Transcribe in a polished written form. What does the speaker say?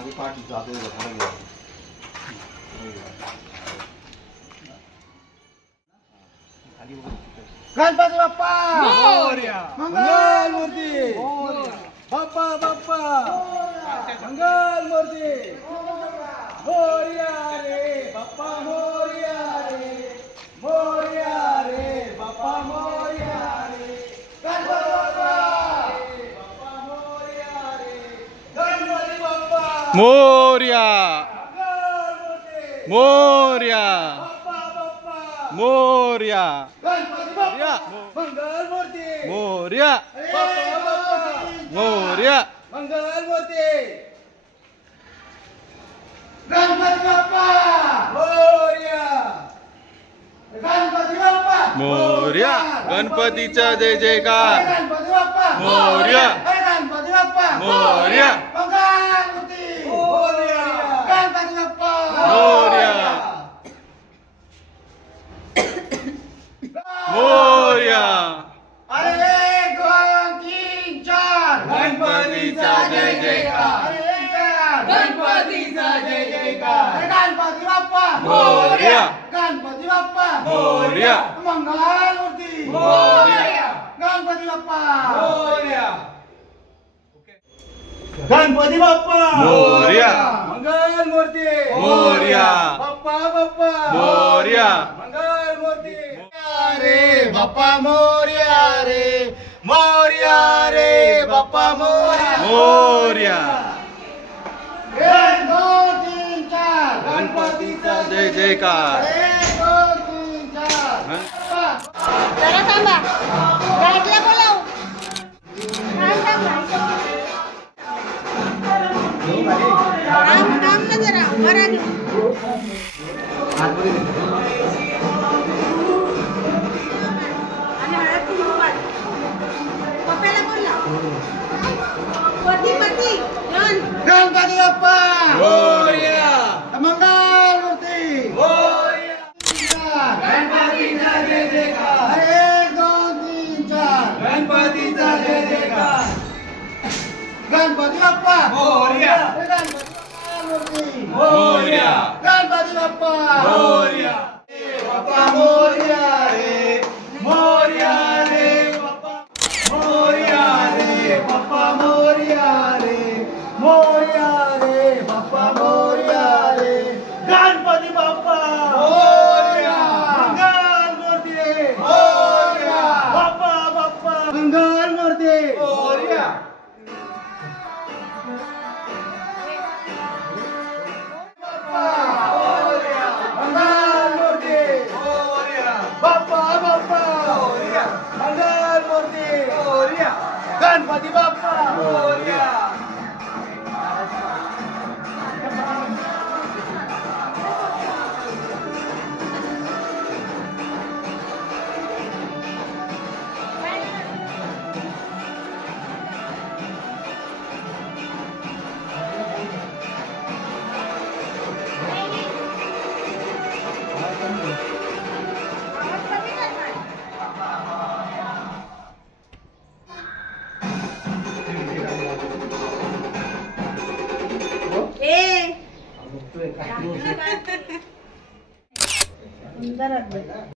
मागे पाठी जातो गणपती बाप्पा मोरया मंगल मूर्ती बाप्पा बाप्पा मंगल मूर्ती मोरया रे बाप्पा मोरया रे बाप्पा मोरया रे गणपती बाप्पा मोरया रे गणपती बाप्पा मोरया मोरया मोरया गणपती बाप्पा मंगल मूर्ती मोरया मोरया मंगल मूर्ती गणपती बाप्पा मोरया गणपती बाप्पा मोरया गणपतीचा जय जयकार गणपती बाप्पा मोरया गणपती बाप्पा मोरया मंगल मूर्ती मोरया गणपती बाप्पा मोरया मोरया अरे 1 2 3 4 गणपतीचा जय जयकार गणपतीचा जय जयकार गणपती बाप्पा मोरया गणपती बाप्पा मोरया मंगल मूर्ती मोरया गणपती बाप्पा मोरया गणपती बाप्पा मोरया मंगल मूर्ती मोरया बाप्पा बाप्पा मोरया मंगल मूर्ती रे बाप्पा मोरया रे बाप्पा मोरया मोरया 1 2 3 4 गणपतीचा जय जयकार 1 2 3 4 जरा थांबा गाईडला बोलाव थांब ना जरा बरा घेऊ आणि हळद कुंकू वाढ पप्पाला बोलला पती पती गणपती बाप्पा मोरया मंगल मूर्ती गणपतीचा जय जयकार 1 2 3 4 गणपतीचा जय जयकार गणपती बाप्पा मोरया मोरया गणपती बाप्पा मोरया बाप्पा मोरया रे बाप्पा मोरया रे बाप्पा मोरया रे बाप्पा मोरया रे गणपती बाप्पा मोरया मंगल मूर्ती मोरया बाप्पा बाप्पा मंगल मूर्ती मोरया मंगल मूर्ती बाप्पा बाप्पा मंगल मूर्ती गणपती बाप्पा सुंदर